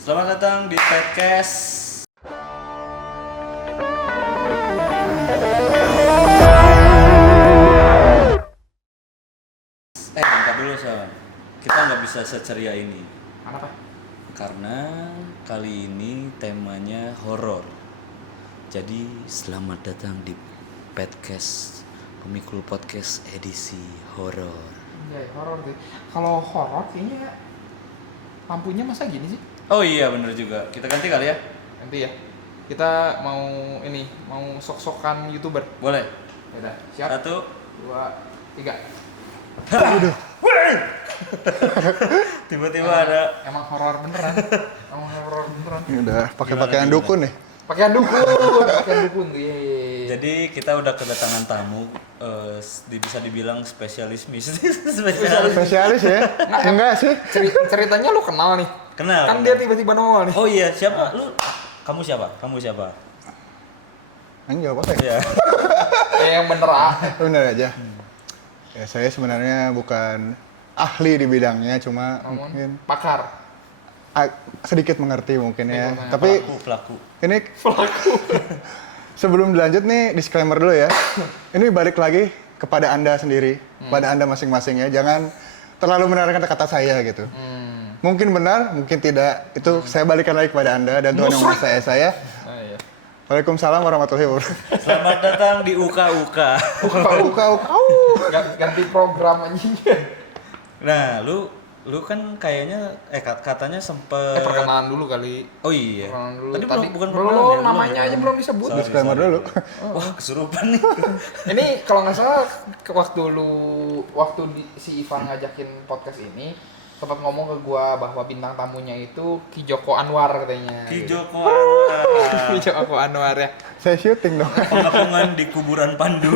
Selamat datang di podcast. Bentar dulu Son. Kita nggak bisa seceria ini. Kenapa? Karena kali ini temanya horor. Jadi selamat datang di podcast Pemikul Podcast edisi horor. Iya, horor sih. Kalau horor kayaknya lampunya masa gini sih? Oh iya bener juga. Kita ganti kali ya? Nanti ya. Kita mau sok-sokan YouTuber. Boleh. Ya udah, siap. 1, 2, 3. Tiba-tiba ada. Emang horor beneran. Emang horor beneran. Ini udah pakai Gimana, pakaian gimana? dukun nih. Pakaian dukun. Iya. Jadi kita udah kedatangan tamu, bisa dibilang spesialis Spesialis ya? Enggak sih. Ceritanya lu kenal nih. Kenal. Kan dia tiba-tiba nongol nih. Oh iya, siapa? Kamu siapa? Kamu siapa? Anjing jawab apa ya? Ya. Yang bener ah. Bener aja. Ya saya sebenarnya bukan ahli di bidangnya, cuma Namun, mungkin pakar. sedikit mengerti mungkin ya. Sedikit Tapi Pelaku. ini sebelum dilanjut nih disclaimer dulu ya. Ini balik lagi kepada Anda sendiri, pada Anda masing-masing ya. Jangan terlalu mendengarkan kata saya gitu. Mungkin benar, mungkin tidak. Itu saya balikan lagi kepada Anda dan Tuhan yang Maha saya. Oh, iya. Waalaikumsalam warahmatullahi wabarakatuh. Selamat datang di UKUK. Ganti program anjing. Nah, lu kan kayaknya katanya sempet. Perkenalan dulu kali. Oh iya. Perkenalan dulu. Tadi bukan belum perkenalan ya, namanya ya? aja belum disebut. Sorry, Disclaimer sorry. dulu. Wah, kesurupan nih. Ini kalau nggak salah waktu si Ivan ngajakin podcast ini sempat ngomong ke gua bahwa bintang tamunya itu Ki Joko Anwar katanya. Ki gitu. Joko Anwar. Ki Joko Anwar ya. Saya syuting dong. Pengapungan di kuburan Pandu.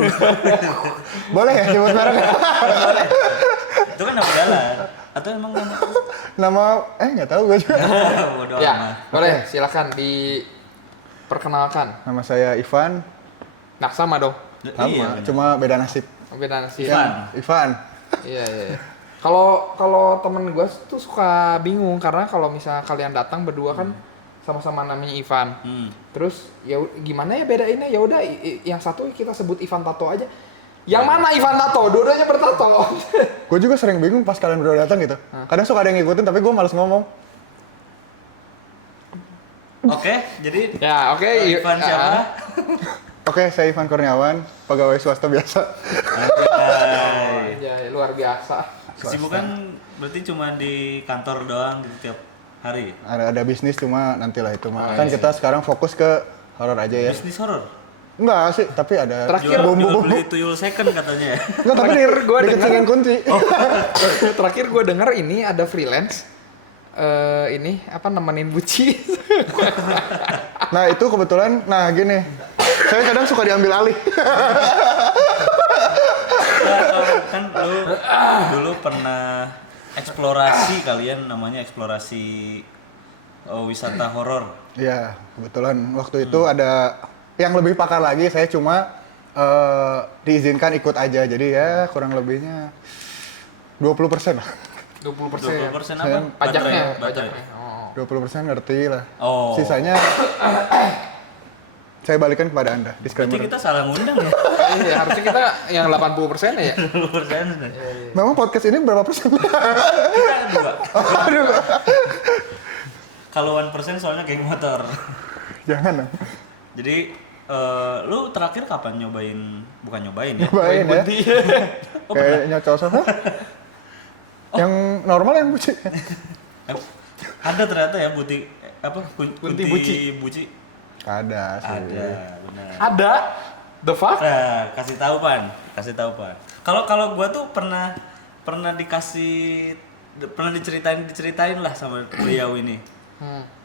Boleh ya sebut merek? Itu kan nama jalan. Atau emang nama? Nama nggak tahu gue juga. Bodoh Ya, amat. boleh silakan diperkenalkan. Nama saya Ivan. Nah, sama dong. Sama, Iya, benar. cuma beda nasib. Beda nasi. Ivan. Ivan. Iya. Kalau temen gue tuh suka bingung karena kalau misalnya kalian datang berdua kan sama-sama namanya Ivan. Terus ya gimana ya bedainnya? Ya udah yang satu kita sebut Ivan Tato aja. Yang mana Ivan Tato? Dua-duanya bertato. Gue juga sering bingung pas kalian berdua datang gitu. Kadang suka ada yang ngikutin tapi gue malas ngomong. Oke, jadi Ya, oke. Ivan siapa? Oke, saya Ivan Kurniawan, pegawai swasta biasa. Anjay. Ya, luar biasa. Kesibukan berarti cuma di kantor doang gitu tiap hari. Ada bisnis cuma nantilah itu mah. Oh, Kan iya. kita sekarang fokus ke horor aja ya. Bisnis horor. Enggak sih, tapi ada Terakhir Jual bumbu-bumbu. beli tuyul second katanya ya. Enggak, tapi Terakhir gua dikecilin kunci. Terakhir gue dengar ini ada freelance. Ini apa nemenin buci. Nah, itu kebetulan gini. Saya kadang suka diambil alih. Kan lu dulu pernah eksplorasi kalian namanya eksplorasi wisata horor. Iya, kebetulan waktu itu ada yang lebih pakar lagi, saya cuma diizinkan ikut aja. Jadi ya kurang lebihnya 20% lah. 20%. 20% apa? Pajaknya. Baterai. Oh. 20% ngerti lah. Oh. Sisanya saya balikan kepada Anda. Berarti Disclaimer. kita salah ngundang ya. Iya, harusnya kita yang 80% ya. 20%. Memang podcast ini berapa persen? Kita dua. Aduh. Kalau 1% soalnya geng motor. Jangan dong. Jadi lu terakhir kapan bukan nyobain ya? Cobain ya. Bunti. Kayaknya cocok. Yang normal yang buci. Ada ternyata ya buti apa kunti buci. Ada sih. Ada, benar. Ada. The fuck? Nah, kasih tahu Pan. Kalau gua tuh pernah diceritain lah sama beliau ini.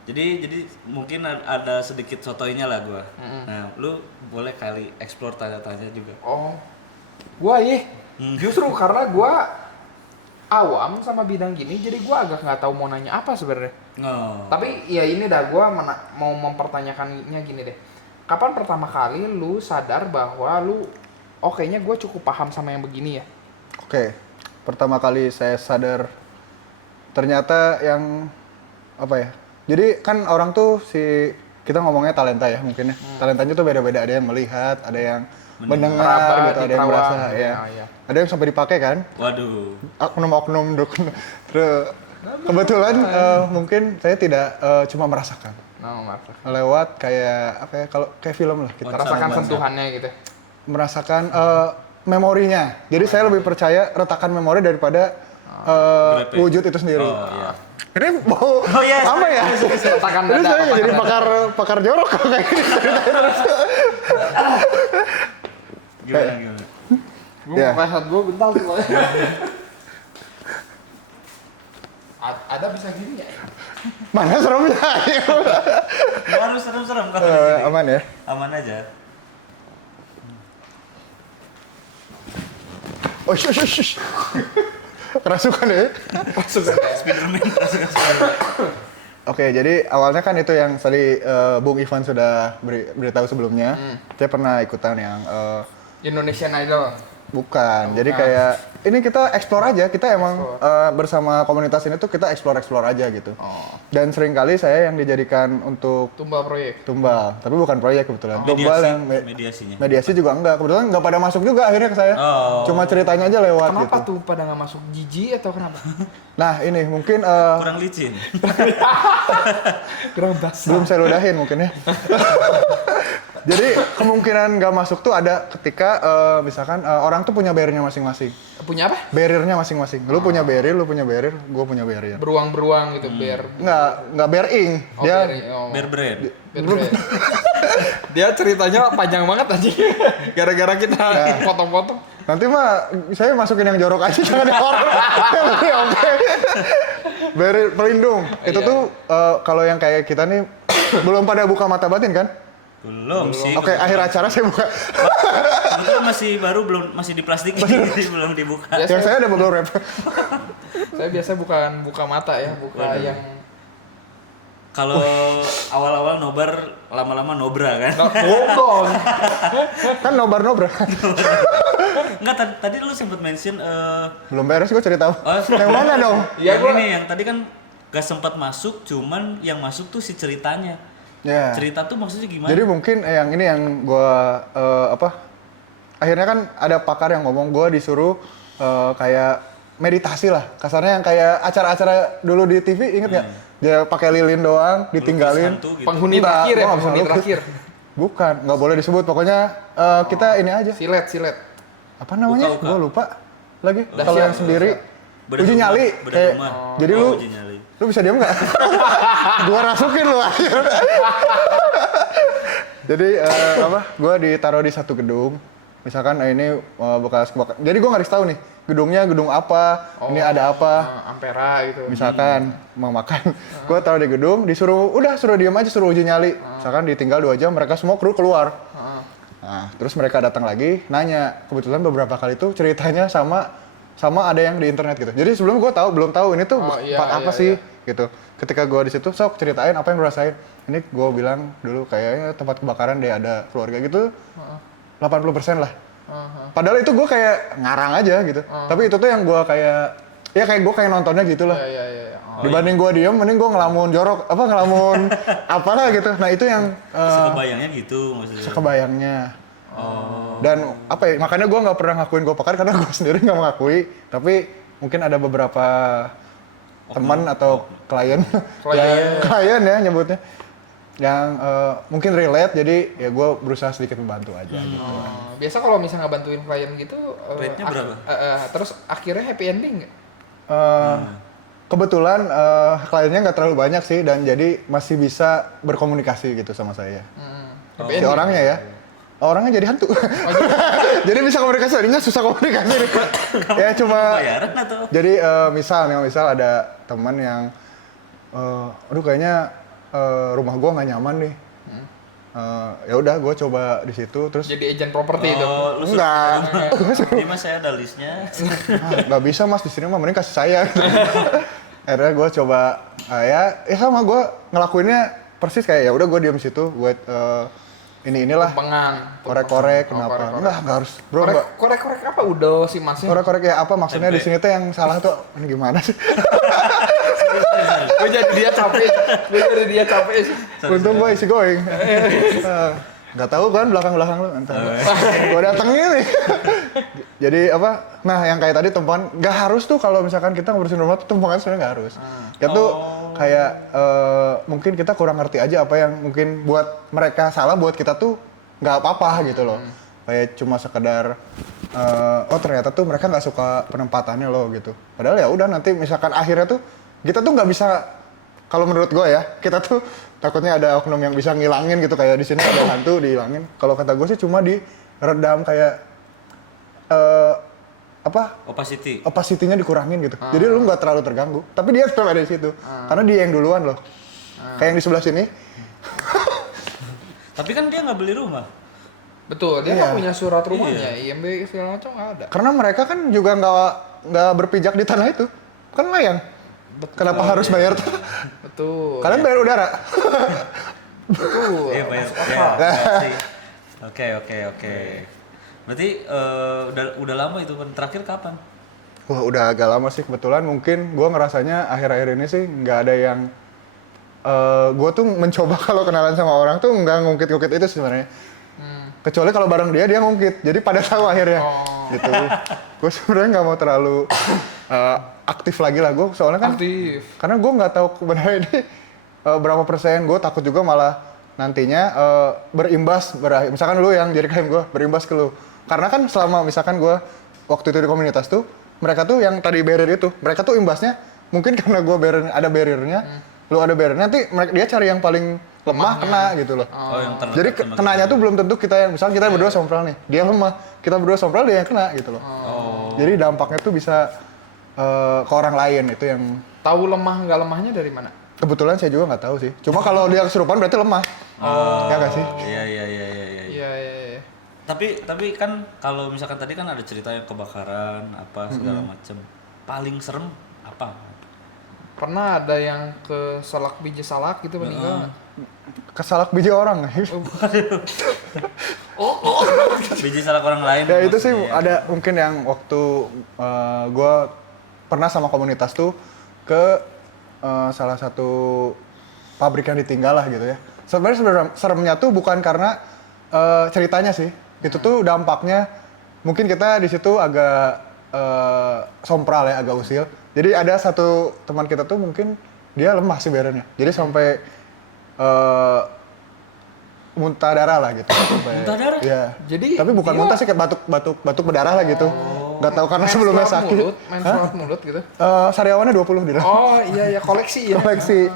Jadi mungkin ada sedikit sotoinya lah gua. Nah, lu boleh kali explore tanya-tanya juga. Oh. Gua justru karena gua awam sama bidang gini, jadi gua agak nggak tahu mau nanya apa sebenarnya. Oh. Tapi ya ini dah, gua mau mempertanyakannya gini deh. Kapan pertama kali lu sadar bahwa kayaknya gua cukup paham sama yang begini ya? Oke. Pertama kali saya sadar ternyata yang Jadi kan orang tuh kita ngomongnya talenta ya mungkin ya. Talentanya tuh beda-beda, ada yang melihat, ada yang mendengar Meraba, gitu, ada yang diterawang, merasa gitu. ya. Iya. Ada yang sampai dipakai kan? Waduh. Oknum-oknum dukun. Terus kebetulan mungkin saya tidak cuma merasakan. Lewat kayak apa ya? Kalau kayak film lah kita Rasakan sentuhannya gitu. merasakan memorinya. Jadi saya lebih percaya retakan memori daripada wujud itu sendiri. Oh iya. Ini mau iya. apa ya? Retakan Ini dada. saya jadi pakar jorok kalau kayak gini. Gimana? Gue Ya. pesat gue bentar soalnya. Ada bisa gini nggak ya? Mana seremnya? Nggak harus serem-serem kalau di sini. Aman ya? Aman aja. Oh, shush. Kerasukan ya? Spiderman, Spiderman. Oke, jadi awalnya kan itu yang tadi Bung Ivan sudah beritahu sebelumnya. Saya pernah ikutan yang Indonesian Idol. bukan. Jadi kayak ini kita explore aja. Kita emang bersama komunitas ini tuh kita explore aja gitu. Oh. Dan seringkali saya yang dijadikan untuk Tumbal proyek. tumbal, tapi bukan proyek kebetulan. Tumbal Mediasi, yang mediasinya. mediasi juga enggak. Kebetulan nggak pada masuk juga akhirnya ke saya. Oh. Cuma ceritanya aja lewat Kenapa gitu. tuh pada nggak masuk jijik atau kenapa? Nah ini mungkin Kurang licin. Kurang basah. belum saya ludahin mungkin ya. Jadi kemungkinan nggak masuk tuh ada ketika misalkan orang tuh punya barriernya masing-masing. Punya apa? Barriernya masing-masing. Lu punya barrier, gue punya barrier. Beruang-beruang gitu, bear. Nggak bearing. Oh, Dia bear, oh. Bear brand. Bear. Dia ceritanya panjang banget aja. Gara-gara kita potong-potong. nanti mah saya masukin yang jorok aja jangan yang horor. Oke. Barrier pelindung. Itu Iya. tuh kalau yang kayak kita nih belum pada buka mata batin kan? Belum sih. Oke, akhir acara saya buka. Kebetulan masih baru, belum diplastikin, jadi belum dibuka. Ya, Yang saya ada bubble wrap. Saya biasa bukan buka mata ya, buka Waduh. yang Kalau awal-awal nobar, lama-lama nobra kan? bohong. Kan nobar-nobra. Enggak, tadi lu sempet mention Belum beres gue cerita. oh, Yang mana dong? Iya, yang gua- ini yang tadi kan gak sempat masuk, cuman yang masuk tuh si ceritanya. Ya. Cerita tuh maksudnya gimana? Jadi mungkin yang ini yang gue akhirnya kan ada pakar yang ngomong gue disuruh kayak meditasi lah, kasarnya yang kayak acara-acara dulu di TV inget nggak? Dia pakai lilin doang, ditinggalin. Lukis hantu gitu. Penghuni Enggak, terakhir ya, gua nggak bisa penghuni lukis. terakhir. Bukan, nggak boleh disebut. Pokoknya kita ini aja. Silet. Apa namanya? Uka. Gue lupa lagi. Dahsyat. Kalau yang sendiri Bedah uji rumah, nyali. bedah Kayak, rumah. jadi Oh, lu uji nyali. lu bisa diem nggak? Gua rasukin lu aja. Jadi Gua ditaruh di satu gedung. Misalkan ini bekas kebakaran. Jadi gua nggak tahu nih gedungnya gedung apa, ini ada apa. Ampera gitu. Misalkan mau makan, gua taruh di gedung, suruh diem aja, suruh uji nyali. Misalkan ditinggal 2 jam, mereka semua kru keluar. Nah, terus mereka datang lagi, nanya. Kebetulan beberapa kali itu ceritanya sama ada yang di internet gitu. Jadi sebelum gue belum tahu ini tuh part apa sih gitu. Ketika gue di situ, sok ceritain apa yang lu rasain. Ini gue bilang dulu kayaknya tempat kebakaran deh ada keluarga gitu. 80% lah. Padahal itu gue kayak ngarang aja gitu. Tapi itu tuh yang gue kayak gue kayak nontonnya gitu lah. Iya. Dibanding gue diem, mending gue ngelamun jorok, ngelamun apalah gitu. Nah itu yang Sekebayangnya gitu maksudnya. kebayangnya. Oh. Dan apa ya, makanya gue nggak pernah ngakuin gue pakar karena gue sendiri nggak mengakui. Tapi mungkin ada beberapa teman atau klien ya nyebutnya yang mungkin relate, jadi ya gue berusaha sedikit membantu aja gitu. Biasa kalau misalnya bantuin klien gitu, Rate-nya berapa? Terus akhirnya happy ending nggak? Kebetulan kliennya nggak terlalu banyak sih, dan jadi masih bisa berkomunikasi gitu sama saya. Happy Si ending. orangnya ya. Orangnya jadi hantu. Jadi bisa komunikasi, tadinya susah komunikasi. Ya cuma Bayaran atau? jadi misal ada teman yang aduh kayaknya rumah gua nggak nyaman nih. Ya udah gua coba di situ terus Jadi agent properti itu. Oh, lu enggak. Ini mas saya ada listnya. Nggak bisa mas, di sini mah mending kasih saya. Akhirnya gue coba ya sama gue ngelakuinnya persis kayak ya udah gue diam situ buat inilah Pengang. korek-korek kenapa enggak harus bro enggak Korek-korek apa udah sih masnya? korek-korek ya apa maksudnya di sini tuh yang salah tuh ini gimana sih Gue jadi dia capek sih. Untung gue isi going. Nggak tahu kan belakang-belakang lu ntar. Gue datengin nih. Jadi apa? Nah yang kayak tadi tempat nggak harus tuh kalau misalkan kita ngurusin rumah tuh tempat sebenarnya nggak harus. Ya tuh kayak mungkin kita kurang ngerti aja apa yang mungkin buat mereka salah buat kita tuh nggak apa-apa gitu loh. Kayak cuma sekedar oh ternyata tuh mereka nggak suka penempatannya loh gitu. Padahal ya udah nanti misalkan akhirnya tuh kita tuh nggak bisa, kalau menurut gue ya kita tuh takutnya ada oknum yang bisa ngilangin gitu, kayak di sini ada hantu dihilangin. Kalau kata gue sih cuma diredam kayak opacity-nya dikurangin gitu. Jadi lu nggak terlalu terganggu. Tapi dia tetap ada di situ. Karena dia yang duluan loh. Kayak yang di sebelah sini. Tapi kan dia nggak beli rumah. Betul, dia nggak punya surat rumahnya, IMB segala macam nggak ada. Karena mereka kan juga nggak berpijak di tanah itu. Kan layang. Kenapa harus bayar tuh? Betul. Kalian bayar udara. Betul. Iya bayar. Oke. Berarti udah lama itu kan, terakhir kapan? Wah udah agak lama sih kebetulan. Mungkin gue ngerasanya akhir-akhir ini sih nggak ada yang gue tuh mencoba kalau kenalan sama orang tuh nggak ngungkit-ngungkit itu sebenarnya. Kecuali kalau bareng dia ngungkit, jadi pada tahu akhirnya. Gitu. Gue sebenarnya nggak mau terlalu aktif lagi lah gue, soalnya kan. Aktif. Karena gue nggak tahu sebenarnya ini berapa persen. Gue takut juga malah nantinya berimbas. Misalkan lu yang jadi klien gue berimbas ke lu. Karena kan selama misalkan gue waktu itu di komunitas tuh, mereka tuh yang tadi barrier itu, mereka tuh imbasnya mungkin karena gue ada barriernya, lu ada barriernya, nanti dia cari yang paling lemah kena gitu loh. Yang jadi kenanya tuh belum tentu kita yang, misalnya kita berdua sompral nih, dia lemah, kita berdua sompral dia yang kena gitu loh. Jadi dampaknya tuh bisa ke orang lain, itu yang. Tahu lemah nggak lemahnya dari mana? Kebetulan saya juga nggak tahu sih. Cuma kalau dia kesurupan berarti lemah. Ya nggak sih? Iya. Iya. Tapi kan kalau misalkan tadi kan ada cerita yang kebakaran apa segala macem. Paling serem apa? Pernah ada yang ke salak biji salak gitu meninggal. Kesalak biji orang. Biji salak orang lain. Ya itu sih ada mungkin yang waktu gue pernah sama komunitas tuh ke salah satu pabrik yang ditinggal lah gitu ya. Sebenarnya seremnya tuh bukan karena ceritanya sih. Itu tuh dampaknya mungkin kita di situ agak sompral ya, agak usil. Jadi ada satu teman kita tuh mungkin dia lemah sih badannya. Jadi sampai muntah darah lah gitu. Muntah darah? Iya. Jadi tapi bukan muntah sih, kayak batuk berdarah lah gitu. Nggak tahu karena sebelumnya sakit. Main surat mulut gitu. Sariawannya 20 dia. Oh iya koleksi ya. Koleksi.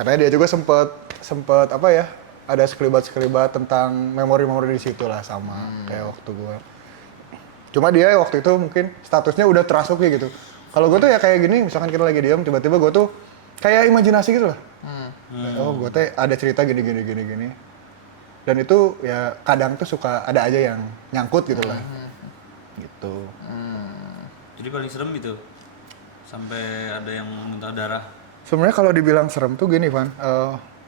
Karena dia juga sempet apa ya? Ada sekelibat tentang memori-memori di situ lah sama kayak waktu gua. Cuma dia waktu itu mungkin statusnya udah terasuki gitu. Kalau gue tuh ya kayak gini, misalkan kita lagi diam, tiba-tiba gue tuh kayak imajinasi gitu lah. Oh gue tuh ada cerita gini. Dan itu ya kadang tuh suka ada aja yang nyangkut gitu lah. Gitu. Jadi paling serem itu sampai ada yang muntah darah. Sebenarnya kalau dibilang serem tuh gini, Van.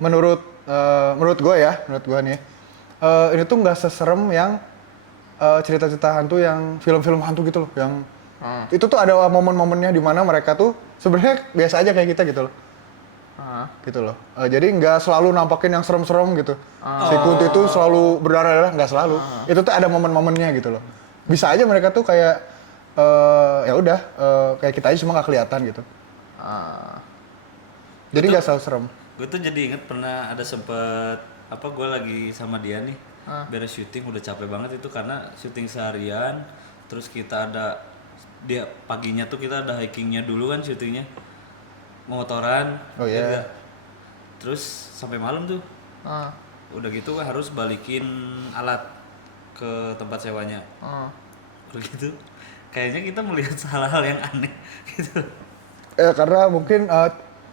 Menurut gue nih, ini tuh nggak seserem yang cerita-cerita hantu yang film-film hantu gitu loh, yang itu tuh ada momen-momennya di mana mereka tuh sebenarnya biasa aja kayak kita gitu loh. Gitu loh. Jadi nggak selalu nampakin yang serem-serem gitu. Si Kunti itu selalu berdarah-darah, nggak selalu. Itu tuh ada momen-momennya gitu loh. Bisa aja mereka tuh kayak ya udah kayak kita aja cuma nggak kelihatan gitu. Jadi nggak selalu serem. Gue tuh jadi inget pernah ada sempet gue lagi sama dia nih beres syuting, udah capek banget itu karena syuting seharian, terus kita ada dia paginya tuh kita ada hikingnya dulu kan, syutingnya motoran. Oh iya. Yeah. Terus sampai malam tuh udah gitu harus balikin alat ke tempat sewanya. Udah gitu kayaknya kita melihat hal-hal yang aneh gitu. Karena mungkin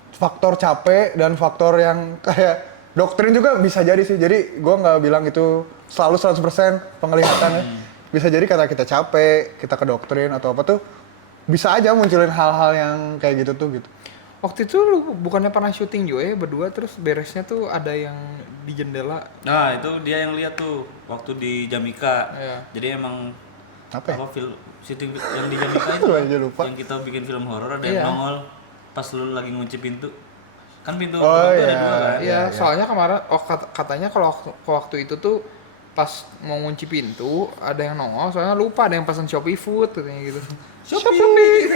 faktor capek dan faktor yang kayak doktrin juga bisa jadi sih. Jadi gue nggak bilang itu selalu 100% penglihatan ya. Bisa jadi karena kita capek, kita ke doktrin atau apa tuh bisa aja munculin hal-hal yang kayak gitu tuh gitu. Waktu itu lu bukannya pernah syuting juga ya berdua, terus beresnya tuh ada yang di jendela. Nah itu dia yang lihat tuh waktu di Jamika. Iya. Jadi emang Apa ya? film syuting yang di Jamika itu Aja lupa. yang kita bikin film horor ada Iya. yang nongol pas lu lagi ngunci pintu. Kan pintu Oh, lubang tuh ada iya. 2 kan. Iya, soalnya kemarin katanya kalau waktu itu tuh pas mau ngunci pintu ada yang nongol, soalnya lupa ada yang pesan Shopee Food katanya gitu. Shopee.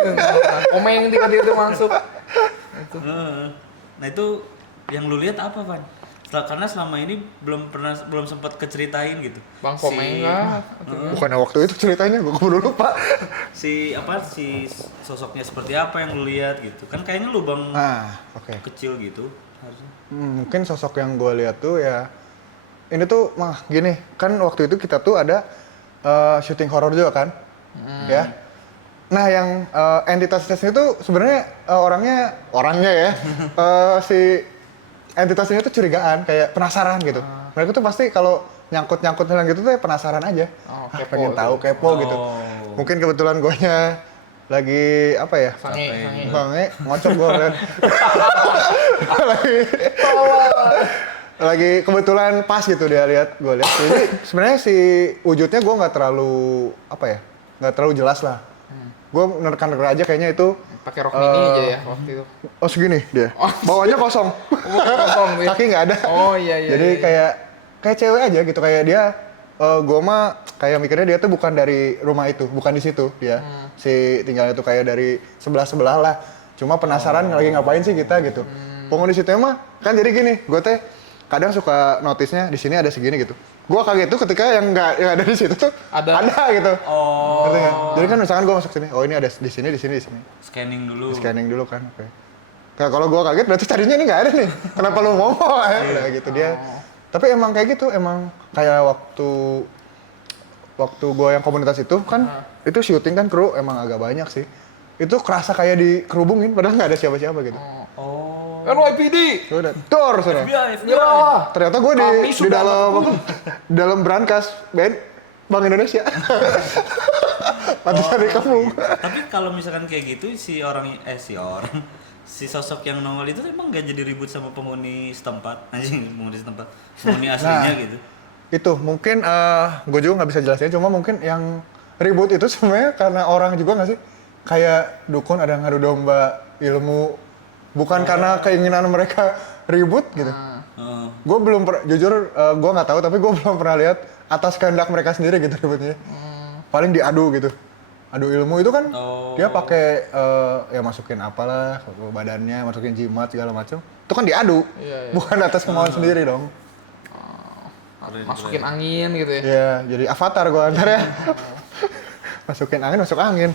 Komeng tiba-tiba tuh masuk. Itu. Heeh. Nah itu yang lu lihat apa Van? Karena selama ini belum sempat keceritain gitu. Bang Komeng lah. Bukannya waktu itu ceritanya, gue keburu lupa. Si sosoknya seperti apa yang lu lihat gitu. Kan kayaknya lubang Oke. kecil gitu harusnya. Mungkin sosok yang gue lihat tuh ya, ini tuh gini, kan waktu itu kita tuh ada syuting horor juga kan, ya. Nah yang entitasnya itu sebenarnya orangnya ya, si entitasnya itu curigaan, kayak penasaran gitu. Mereka tuh pasti kalau nyangkut hal gitu tuh ya penasaran aja. Kepo Pengen gitu. tahu, kepo gitu. Mungkin kebetulan guanya lagi apa ya? Sange. Bange, ngocok gue kan. lagi kebetulan pas gitu dia gue lihat. Jadi sebenarnya si wujudnya gue nggak terlalu nggak terlalu jelas lah. Gue nerka-nerka aja kayaknya itu. Pakai rok mini aja ya waktu itu. Oh segini dia. Bawahnya kosong. Kosong dia. Kaki nggak ada. Oh iya. Jadi kayak cewek aja gitu, kayak dia. Gue mah kayak mikirnya dia tuh bukan dari rumah itu, bukan di situ dia. Si tinggalnya tuh kayak dari sebelah lah. Cuma penasaran lagi ngapain sih kita gitu. Penghuni situ mah kan jadi gini, gue teh kadang suka notisnya di sini ada segini gitu. Gue kaget tuh ketika yang nggak ada di situ tuh ada gitu. Oh. Ngerti nggak? Jadi kan misalkan gue masuk sini, oh ini ada di sini. Scanning dulu. Kan, oke. Nah, kalau gue kaget berarti tadinya ini nggak ada nih. Kenapa lu ngomong? Nah, gitu dia. Tapi emang kayak gitu, emang kayak waktu gue yang komunitas itu kan, itu syuting kan kru emang agak banyak sih. Itu kerasa kayak dikerubungin, padahal nggak ada siapa-siapa gitu. Oh. NYPD. Udah, tur, sudah. FBI. Ternyata gue di dalam brankas Bank Indonesia. Pantesan dikepung. Tapi kalau misalkan kayak gitu si sosok yang nongol itu emang nggak jadi ribut sama penghuni setempat, penghuni aslinya gitu. Itu mungkin gue juga nggak bisa jelasin, cuma mungkin yang ribut itu sebenarnya karena orang juga nggak sih, kayak dukun ada ngadu domba ilmu, bukan karena keinginan mereka ribut gitu. Gue belum jujur gue nggak tahu, tapi gue belum pernah lihat atas kehendak mereka sendiri gitu ributnya. Paling diadu gitu. Adu ilmu itu kan dia pakai ya masukin apalah ke badannya, masukin jimat segala macam. Itu kan diadu, bukan atas kemauan sendiri dong. Masukin angin gitu ya. Iya, jadi avatar gua antar ya. Masukin angin, masuk angin.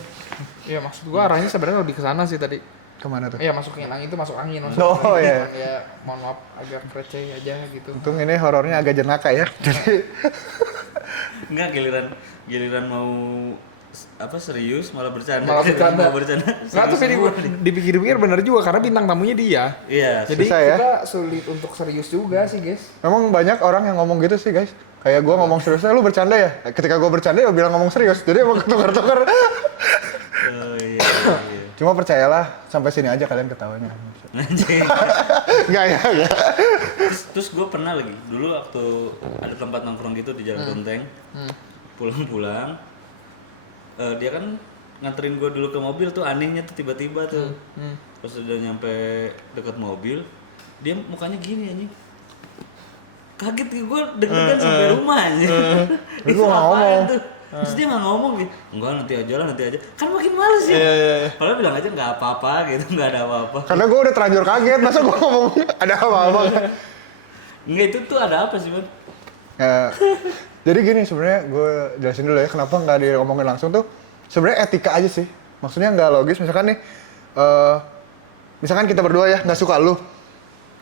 Iya, maksud gua arahnya sebenarnya lebih ke sana sih tadi. Kemana tuh? Iya, masukin angin itu masuk angin. Oh, iya. Ya, mohon maaf agak receh aja gitu. Untung ini horornya agak jenaka ya. Jadi Enggak, giliran mau serius malah bercanda. Malah bercanda. Mau bercanda. Nggak, tapi dipikir-pikir bener juga karena bintang tamunya dia. Iya. Jadi susah ya. kita sulit untuk serius juga sih, guys. memang banyak orang yang ngomong gitu sih guys. Kayak gua ngomong seriusnya, lu bercanda ya? Ketika gua bercanda ya bilang ngomong serius. Jadi emang ketukar-tukar. Oh iya. Cuma percayalah, sampai sini aja kalian ketawanya. Anjing. Enggak ya. Terus gue pernah lagi dulu waktu ada tempat nongkrong gitu di Jalan Kelenteng. Pulang-pulang dia kan nganterin gue dulu ke mobil tuh, anehnya tuh tiba-tiba tuh. Pas udah nyampe deket mobil, dia mukanya gini anjing. Kaget gue deg-degan sampai rumah anjing. Itu ngomong. Tuh? Terus dia nggak ngomong gitu, enggak nanti aja. Kan makin males ya. Padahal bilang aja nggak apa-apa gitu, nggak ada apa-apa. Karena gua udah terlanjur kaget, masa gua ngomong ada apa-apa. Enggak, itu tuh ada apa sih, Bang? Ya, jadi gini sebenarnya gue jelasin dulu ya kenapa nggak diomongin langsung tuh. Sebenarnya etika aja sih. Maksudnya nggak logis. Misalkan nih, misalkan kita berdua ya nggak suka lu,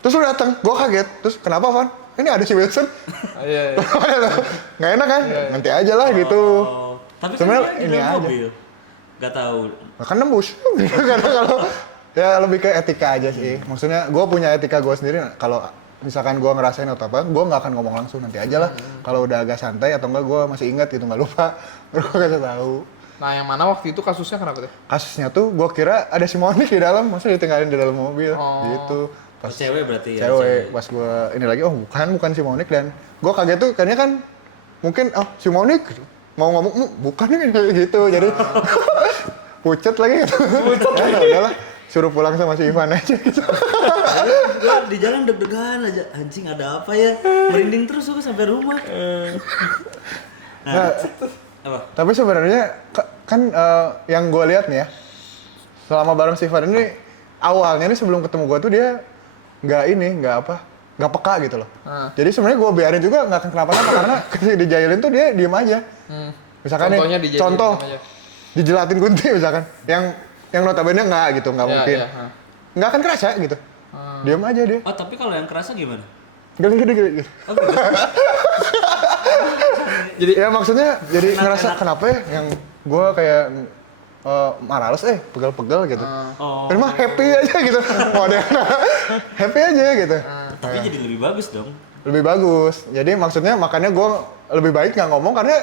terus lu datang, gue kaget. Terus kenapa Van? Ini ada si Wilson. Iya. Nggak enak kan? Nanti aja lah gitu. Tapi kan Sebenarnya dia di ini dalam aja. mobil. Gak tahu. Kan nembus. Karena kalau ya lebih ke etika aja sih. Maksudnya gue punya etika gue sendiri. Kalau misalkan gue ngerasain atau apa, gue nggak akan ngomong langsung, nanti aja lah. Kalau udah agak santai atau enggak gue masih ingat gitu, nggak lupa. Baru gue kasih tahu. Nah, yang mana waktu itu kasusnya kenapa tuh? Kasusnya tuh gue kira ada si Monik di dalam, masa ditinggalin di dalam mobil gitu. Pas Cewek berarti ya. cewek, pas gue ini lagi, oh bukan si Monik, dan gue kaget tuh kayaknya kan mungkin si Monik mau ngomong bukan nih gitu, jadi pucet lagi gitu. Ya udahlah, suruh pulang sama si Ivan aja gitu. Gue di jalan deg-degan aja, anjing ada apa ya? Merinding terus gue sampai rumah. Nah, apa? Tapi sebenarnya kan yang gue lihat nih ya, selama bareng si Ivan ini awalnya nih sebelum ketemu gue tuh dia nggak peka gitu loh. Jadi sebenarnya gue biarin juga nggak akan kenapa-napa karena ketika dijailin tuh dia diem aja. Misalkan nih, contoh dijelatin Kunti misalkan, yang notabene nggak gitu, nggak mungkin, nggak akan kerasa gitu. Diem aja dia. Oh tapi kalau yang kerasa gimana? Geli. Oh, gitu. Jadi ya maksudnya jadi ngerasa kenapa ya yang gue kayak males pegel-pegel gitu. Ini mah happy aja gitu. Mau ada yang happy aja gitu. Tapi jadi lebih bagus dong. Lebih bagus. Jadi maksudnya makanya gue lebih baik nggak ngomong karena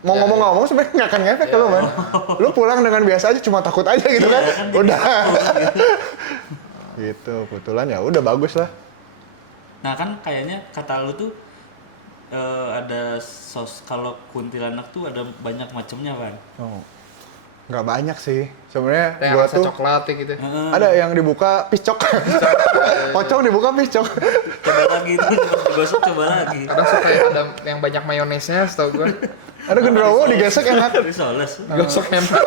mau ngomong sebenarnya nggak akan ngefek ke lu man. Lu pulang dengan biasa aja cuma takut aja gitu kan. Udah. Gitu. Kebetulan ya udah bagus lah. Nah kan kayaknya kata lu tuh ada kalau kuntilanak tuh ada banyak macamnya kan. Oh. Nggak banyak sih. Sebenarnya yang gua rasa tuh coklat gitu. ada yang dibuka piscok. Pocong dibuka piscok. Coba lagi tuh, digosok coba lagi. Kadang suka ada yang banyak mayonesnya setahu gue. Ada genderuwo digesek enak. Risoles. Gosok enak.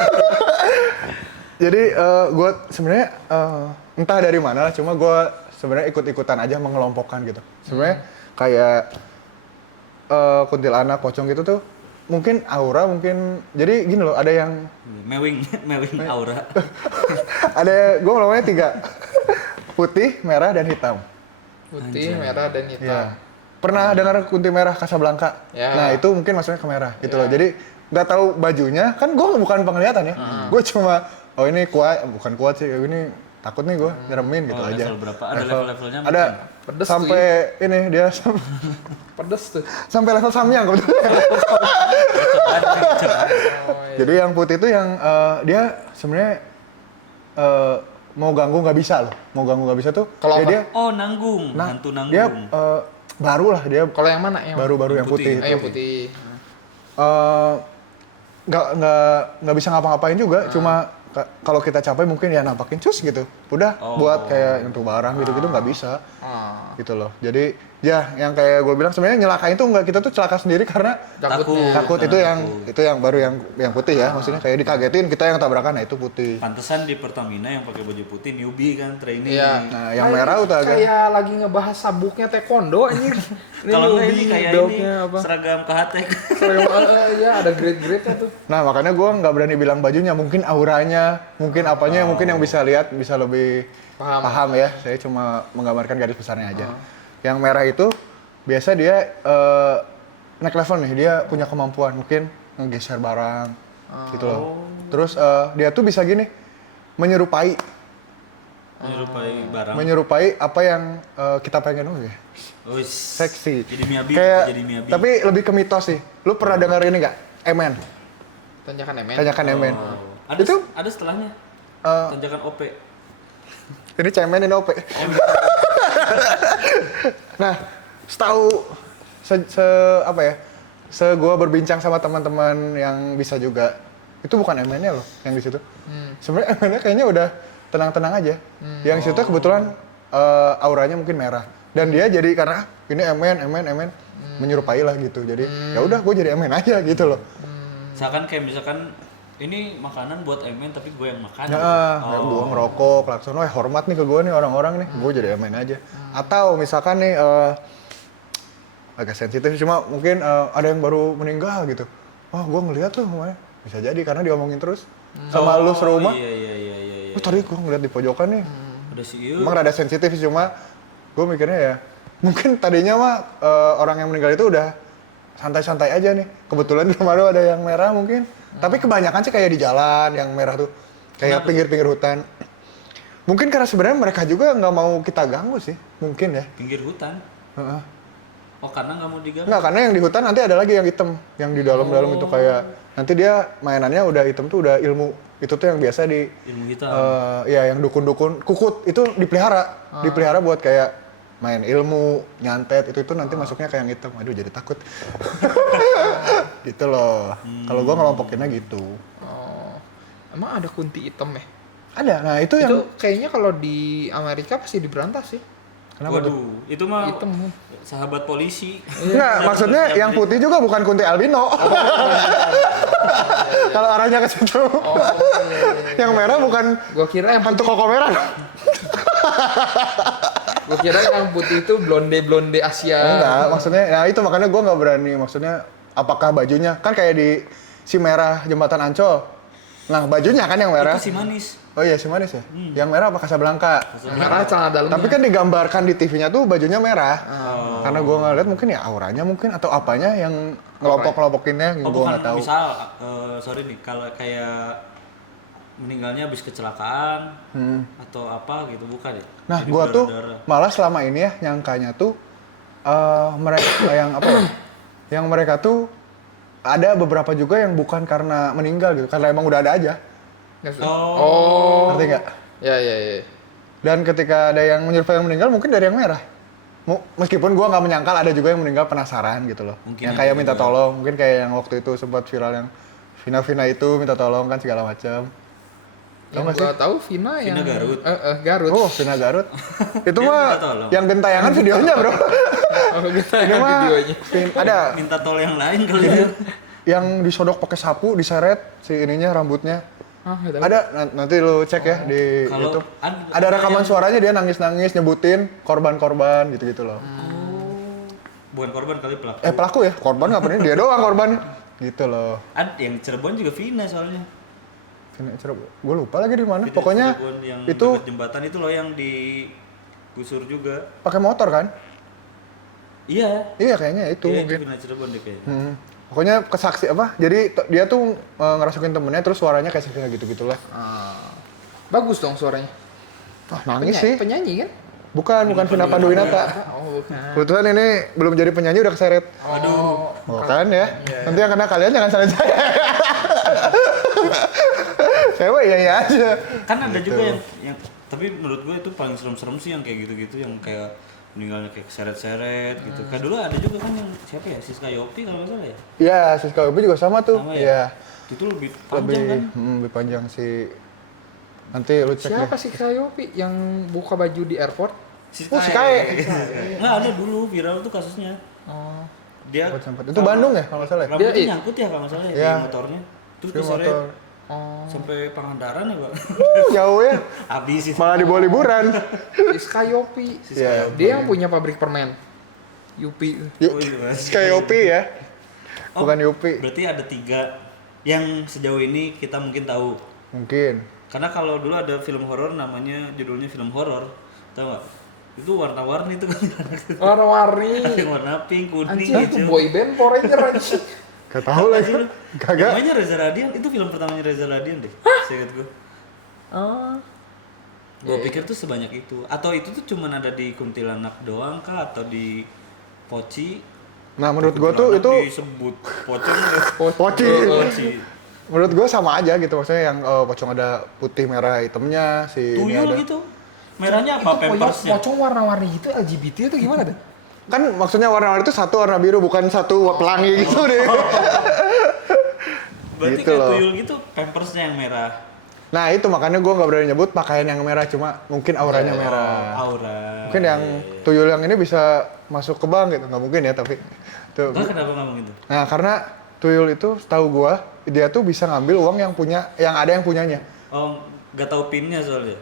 Jadi gue sebenarnya entah dari mana lah, cuma gue sebenarnya ikut-ikutan aja mengelompokkan gitu. Sebenarnya kayak kuntilanak, pocong gitu tuh mungkin aura, mungkin jadi gini loh, ada yang mewing aura. ada gue ngomongnya 3 putih, merah dan hitam. Putih, merah dan hitam. Ya. Pernah dengar kunti merah Casablanca? Ya. Nah itu mungkin maksudnya ke merah gitu loh. Jadi nggak tahu bajunya, kan gue bukan penglihatan ya. Gue cuma ini bukan kuat sih, ini takut nih gue nyeremin gitu aja. Level berapa? Ada level-levelnya? Ada Pedes sampai ini dia Pedes tuh. sampai level samyang kebetulan. Jadi yang putih itu yang dia sebenarnya mau ganggu nggak bisa loh. Mau ganggu nggak bisa tuh. Kalau ya dia nanggung, hantu nanggung. dia baru lah dia. Kalau yang mana? Baru-baru yang putih. Yang putih. Nggak bisa ngapa-ngapain juga, cuma kalau kita capek mungkin ya nampakin cus gitu, udah buat kayak untuk barang gitu-gitu nggak bisa, gitu loh. Jadi ya yang kayak gue bilang sebenarnya nyelakain tuh nggak, kita tuh celaka sendiri karena takut itu yang baru yang putih ya, maksudnya kayak dikagetin kita yang tabrakan, nah itu putih. Pantesan di Pertamina yang pakai baju putih newbie kan training. Iya. Nah yang merah udah agak kayak lagi ngebahas sabuknya taekwondo anjir. Kalau nggak ini kayak ini apa? seragam KHT. Iya ada grade-grade-nya tuh. Nah makanya gue nggak berani bilang bajunya, mungkin auranya, mungkin apanya, mungkin yang bisa lihat bisa lebih paham ya. Saya cuma menggambarkan garis besarnya aja. Yang merah itu biasa dia next level nih, dia punya kemampuan mungkin ngegeser barang gitu loh. Terus dia tuh bisa gini, menyerupai barang. menyerupai apa yang kita pengen. Seksi. Jadi Miyabi, kayak, jadi Miyabi. tapi lebih ke mitos sih. Lu pernah dengar ini nggak? Emen. Tanjakan Emen. Ada setelahnya. Tanjakan OP. Ini cemen ini OP. Nah, setahu gua berbincang sama teman-teman yang bisa juga, itu bukan MN-nya loh yang di situ. Sebenarnya MN-nya kayaknya udah tenang-tenang aja. Yang di situ kebetulan auranya mungkin merah. Dan dia jadi karena ini MN menyerupai lah gitu. Jadi ya udah gue jadi MN aja gitu loh. Misalkan ini makanan buat MN tapi gue yang makan. Gue ngerokok, klakson, hormat nih ke gue nih orang-orang nih, gue jadi MN aja. Atau misalkan nih agak sensitif, cuma mungkin ada yang baru meninggal gitu. Wah, gue ngeliat tuh, bisa jadi karena diomongin terus sama lu serumah. Iya. Tadi gue ngeliat di pojokan nih. Udah sih. Emang rada sensitif sih, cuma gue mikirnya ya mungkin tadinya mah orang yang meninggal itu udah santai-santai aja nih. Kebetulan di rumah ada yang merah mungkin. Tapi kebanyakan sih kayak di jalan yang merah tuh, kayak pinggir-pinggir hutan. Mungkin karena sebenarnya mereka juga nggak mau kita ganggu sih, mungkin ya. Pinggir hutan? Oh karena nggak mau diganggu? Nggak, karena yang di hutan nanti ada lagi yang hitam, yang di dalam-dalam itu kayak nanti dia mainannya udah hitam tuh udah ilmu. Itu tuh yang biasa di ilmu hitam. Ya yang dukun-dukun kukut itu dipelihara buat kayak main ilmu, nyantet, itu nanti masuknya kayak yang hitam. Aduh jadi takut. Gitu loh. Kalau gua ngelompokinnya gitu. Emang ada kunti hitam ya? Ada. Nah, itu yang Itu kayaknya kalau di Amerika pasti diberantas sih. kenapa tuh? Waduh, itu mah Hitam. sahabat polisi. Enggak, maksudnya yang putih juga bukan kunti albino. Kalau arahnya ke situ. Oh, iya. Yang merah bukan Gua kira yang hantu putih, koko merah. gua kira yang putih itu blonde Asia. Enggak, maksudnya ya itu makanya gue nggak berani. Maksudnya apakah bajunya kan kayak di si merah jembatan Ancol. Nah bajunya kan yang merah. Itu si manis. Oh iya si manis ya. Yang merah apa Casablanca? Merah celana dalamnya. Tapi kan digambarkan di TV-nya tuh bajunya merah. Oh. Karena gue ngeliat mungkin ya auranya mungkin atau apanya yang ngelompok-kelompokinnya Oh gue bukan, nggak tahu. misal, sorry nih, kalau kayak meninggalnya habis kecelakaan atau apa gitu, bukan ya? Nah, Jadi gua tuh berdarah-darah. malah selama ini ya nyangkanya tuh mereka yang apa ya? Yang mereka tuh ada beberapa juga yang bukan karena meninggal gitu, karena emang udah ada aja. Oh. Ngerti nggak? Ya. Dan ketika ada yang menyertai yang meninggal mungkin dari yang merah. Meskipun gua nggak menyangkal ada juga yang meninggal penasaran gitu loh. Mungkin yang ada kayak minta juga. tolong, mungkin kayak yang waktu itu sempat viral yang Vina itu minta tolong kan segala macam. Yang gua tahu Vina yang Garut. Garut. Oh, Vina Garut. Itu Dia mah minta tolong. yang gentayangan videonya, Bro. Oh, kita Ini mah videonya. ada Minta tol yang lain kali ya. yang disodok pakai sapu, diseret si ininya rambutnya. Ah, nggak tahu. Ada nanti lu cek ya di Kalau YouTube. ada Ada rekaman yang- suaranya dia nangis-nangis nyebutin korban-korban gitu-gitu loh. Bukan korban kali pelaku. Pelaku ya, korban nggak pernah dia doang korbannya. Gitu loh. Ada yang Cirebon juga Vina soalnya. Gue lupa lagi di mana. Di Pokoknya Cirebon yang itu dekat jembatan itu loh yang digusur juga. pakai motor kan? Iya. Iya kayaknya itu Iya, mungkin. itu Vina Cirebon deh kayaknya. Pokoknya kesaksi apa? Jadi dia tuh ngerasukin temennya terus suaranya kayak Vina gitu-gitulah. Ah. Bagus dong suaranya. Nangis sih. Penyanyi kan? Bukan Vina Panduwinata. Oh, bukan. Kebetulan ini belum jadi penyanyi udah keseret. Aduh. Oh kan ya. Nanti yang kena kalian jangan seret saya. Saya mah iya aja. Kan ada Gitu. juga yang tapi menurut gue itu paling serem-serem sih yang kayak gitu-gitu, yang kayak meninggalnya kayak seret-seret gitu. Kayak dulu ada juga kan yang siapa ya, Siska Yopi kalau nggak salah ya. Iya, Siska Ubi juga sama tuh. Sama Iya. ya? Itu lebih panjang kan. Lebih panjang sih. Nanti lu cek Siapa deh. sih Kayopi yang buka baju di airport? Oh, si Kae. Nggak ada dulu viral tuh kasusnya. Oh. Dia Itu Bandung ya kalau nggak salah ya? Rambutnya Dia- nyangkut ya kalau nggak salah ya, Iya. di motornya. Terus Dia diseret motor. Oh. sampai Pangandaran ya, Pak. Jauh ya. Habis itu. Malah dibawa liburan. Siska Yopi. Iya. Dia yang punya pabrik permen. Yupi. Oh, iya. Siska Yopi ya. Oh, Bukan Yopi. Berarti ada 3 yang sejauh ini kita mungkin tahu. Mungkin. Karena kalau dulu ada film horor namanya judulnya film horor, tahu nggak? Itu warna-warni itu kan. Warna-warni. Ada yang warna pink, kuning Anjir itu gitu. boy band Power Ranger anjir. Gak tahu lagi. Kagak. Namanya Reza Radian, itu film pertamanya Reza Radian deh. Seingat gue. Oh. Gue pikir tuh sebanyak itu. Atau itu tuh cuman ada di Kuntilanak doang kah? Atau di Poci? Nah, menurut gua tuh itu disebut pocong ya. Poci. Poci. Menurut gua sama aja gitu. Maksudnya yang pocong ada putih merah hitamnya si ini Tuyul ada. gitu. Merahnya apa? Itu Pampersnya? pocong warna-warni gitu LGBT itu gimana tuh? Kan maksudnya warna-warni itu satu warna biru bukan satu pelangi gitu deh. Berarti Gitu kayak loh. tuyul gitu, pampersnya yang merah. Nah itu makanya gua nggak berani nyebut pakaian yang merah cuma mungkin auranya merah. Aura. Mungkin yang tuyul yang ini bisa masuk ke bank gitu nggak mungkin ya tapi tuh. Nah, kenapa ngomong gitu? Nah karena tuyul itu setahu gua dia tuh bisa ngambil uang yang punya yang ada yang punyanya. Oh, nggak tahu pinnya soalnya.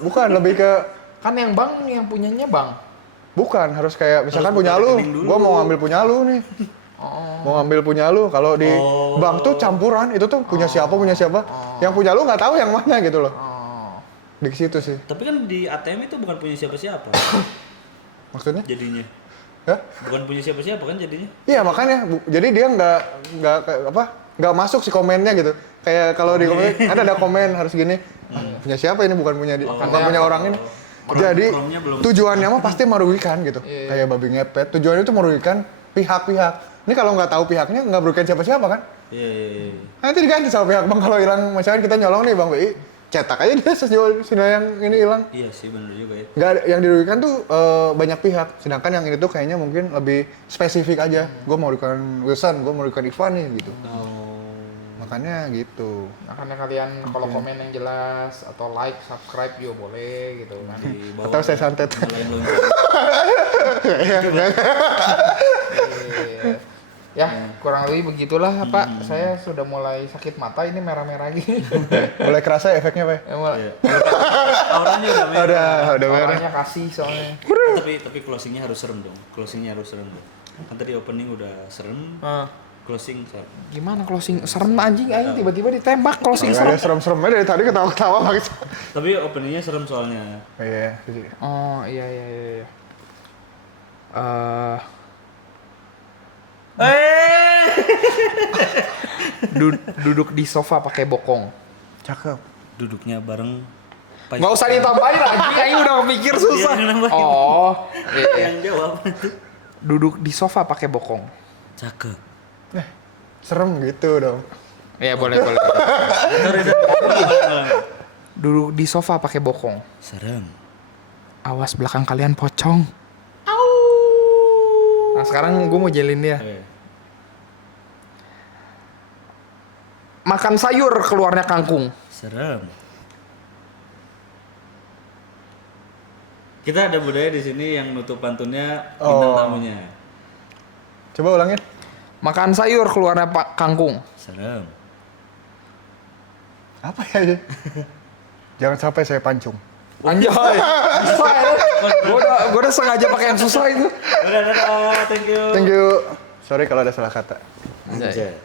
Bukan lebih ke Kan yang bang yang punyanya bang. bukan harus kayak misalkan Harus punya buka lu, rekening dulu. gua mau ngambil punya lu nih. Oh. Mau ngambil punya lu kalau di Oh. bank tuh campuran itu tuh punya siapa yang punya lu nggak tahu yang mana gitu loh. Oh. Di situ sih Tapi kan di ATM itu bukan punya siapa-siapa maksudnya. jadinya. Hah? Bukan punya siapa-siapa kan jadinya. Iya makanya jadi dia nggak kayak apa nggak masuk si komennya gitu kayak kalau di komen kan ada komen harus gini punya siapa ini bukan punya bukan punya orang ini jadi Chrome-nya belum. tujuannya mah pasti merugikan gitu kayak babi ngepet tujuannya itu merugikan pihak-pihak ini kalau nggak tahu pihaknya nggak merugikan siapa-siapa kan Iya, iya, iya. nanti diganti sama pihak bank kalau hilang misalkan kita nyolong nih bang BI cetak aja dia sejauh sini yang ini hilang Iya sih bener juga ya. nggak ada yang dirugikan tuh banyak pihak sedangkan yang ini tuh kayaknya mungkin lebih spesifik aja gue mau merugikan Wilson gue mau merugikan Ivan nih gitu Oh. Makanya gitu. Makanya kalian kalau komen yang jelas atau like, subscribe juga boleh gitu kan. Di bawah Atau saya santet. nyalain lonceng. Iya. Ya, kurang lebih begitulah Pak. Saya sudah mulai sakit mata, ini merah-merah gini. Mulai kerasa efeknya, Pak? Ya, mulai. Iya. Auranya udah merah. Udah merah. Orangnya kasih soalnya. Tapi closingnya harus serem dong. Closingnya harus serem dong. Kan tadi opening udah serem, closing serem. Gimana closing? Serem anjing aing tiba-tiba ditembak closing Nggak ada serem. serem-seremnya dari tadi ketawa-ketawa Pak. Tapi openingnya serem soalnya. Iya. Oh, iya. Duduk di sofa pakai bokong. Cakep. Duduknya bareng. Nggak usah ditambahin anjing, aing udah mikir susah. Iya, nambahin. Oh, iya. Yang jawab. Duduk di sofa pakai bokong. Cakep. Serem gitu dong. Iya, boleh. Sorry. Duduk di sofa pakai bokong. Serem. Awas belakang kalian pocong. Nah, sekarang gue mau jelin dia. Oke. Makan sayur keluarnya kangkung. Serem. Kita ada budaya di sini yang nutup pantunnya bintang tamunya. Coba ulangin. Makan sayur keluarnya kangkung. Serem. Apa ya ini? Jangan sampai saya pancung. Anjay. Gue udah sengaja pakai yang susah itu. Dadah, thank you. Thank you. Sorry kalau ada salah kata. Anjay.